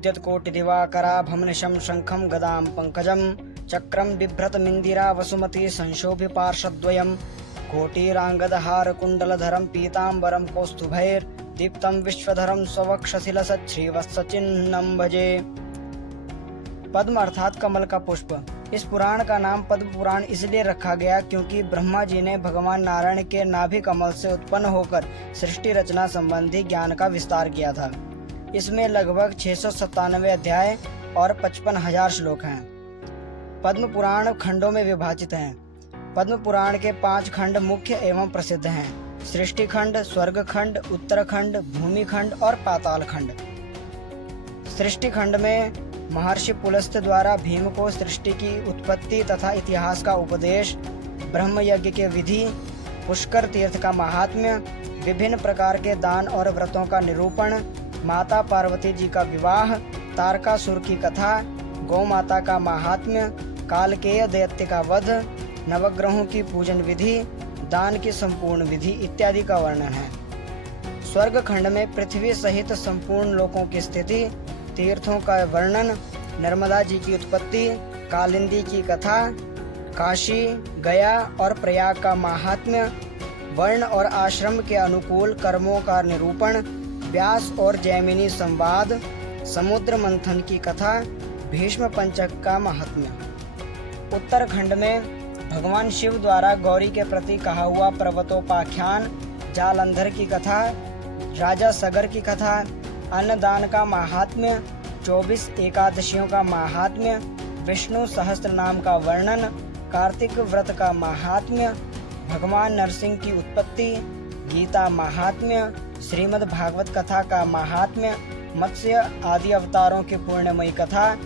विद्युत्कोटिदिवाकराभं निशं शङ्खं गदां पंकजं चक्रं बिभ्रतमिन्दिरा वसुमती संशोभ्य पार्श्वद्वयं कोटिराङ्गदहारकुण्डलधरं पीताम्बरं कौस्तुभैर्दीप्तं विश्वधरं स्ववक्षशिलसच्छ्रीवत्सचिह्नं भजे। पद्म अर्थात कमल का पुष्प। इस पुराण का नाम पद्म पुराण इसलिए रखा गया क्योंकि ब्रह्मा जी ने भगवान नारायण के नाभि कमल से उत्पन्न होकर सृष्टि रचना संबंधी ज्ञान का विस्तार किया था। इसमें लगभग 697 अध्याय और 55,000 श्लोक हैं। पद्म पुराण खंडों में विभाजित हैं। पद्म पुराण के 5 खंड मुख्य एवं प्रसिद्ध हैं: सृष्टि खंड, स्वर्ग खंड, उत्तरखंड, भूमि खंड और पाताल खंड। सृष्टि खंड में महर्षि पुलस्त्य द्वारा भीम को सृष्टि की उत्पत्ति तथा इतिहास का उपदेश, ब्रह्म यज्ञ के विधि, पुष्कर तीर्थ का महात्म्य, विभिन्न प्रकार के दान और व्रतों का निरूपण, माता पार्वती जी का विवाह, तारकासुर की कथा, गौ माता का महात्म्य, कालकेय दैत्य का वध, नवग्रहों की पूजन विधि, दान की संपूर्ण विधि इत्यादि का वर्णन है। स्वर्ग खंड में पृथ्वी सहित संपूर्ण लोकों की स्थिति, तीर्थों का वर्णन, नर्मदा जी की उत्पत्ति, कालिंदी की कथा, काशी, गया और प्रयाग का महात्म्य, वर्ण और आश्रम के अनुकूल कर्मों का निरूपण, व्यास और जैमिनी संवाद, समुद्र मंथन की कथा, भीष्म पंचक का महात्म्य। उत्तरखंड में भगवान शिव द्वारा गौरी के प्रति कहा हुआ पर्वतोपाख्यान, जालंधर की कथा, राजा सगर की कथा, अन्नदान का महात्म्य, 24 एकादशियों का महात्म्य, विष्णु सहस्त्र नाम का वर्णन, कार्तिक व्रत का महात्म्य, भगवान नरसिंह की उत्पत्ति, गीता महात्म्य, श्रीमद् भागवत कथा का महात्म्य, मत्स्य आदि अवतारों की पूर्णमयी कथा,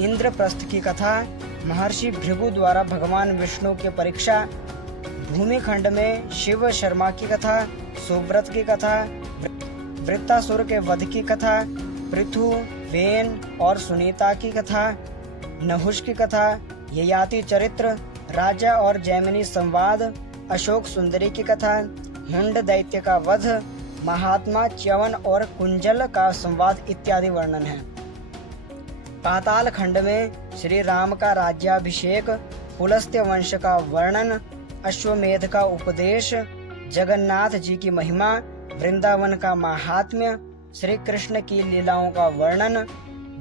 इंद्रप्रस्थ की कथा, महर्षि भृगु द्वारा भगवान विष्णु की परीक्षा, भूमि खंड में शिव शर्मा की कथा, सुव्रत की कथा, वृत्तासुर के वध की कथा, पृथु, वेन और सुनीता की कथा, नहुष की कथा, ययाति चरित्र, राजा और जैमिनी संवाद, अशोक सुंदरी की कथा, हुंड दैत्य का वध, महात्मा च्यवन और कुंजल का संवाद इत्यादि वर्णन है। पाताल खंड में श्री राम का राज्याभिषेक, पुलस्त्य वंश का वर्णन, अश्वमेध का उपदेश, जगन्नाथ जी की महिमा, वृंदावन का महात्म्य, श्री कृष्ण की लीलाओं का वर्णन,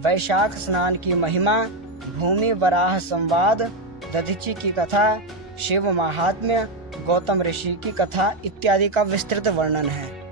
वैशाख स्नान की महिमा, भूमि वराह संवाद, दधीचि की कथा, शिव महात्म्य, गौतम ऋषि की कथा इत्यादि का विस्तृत वर्णन है।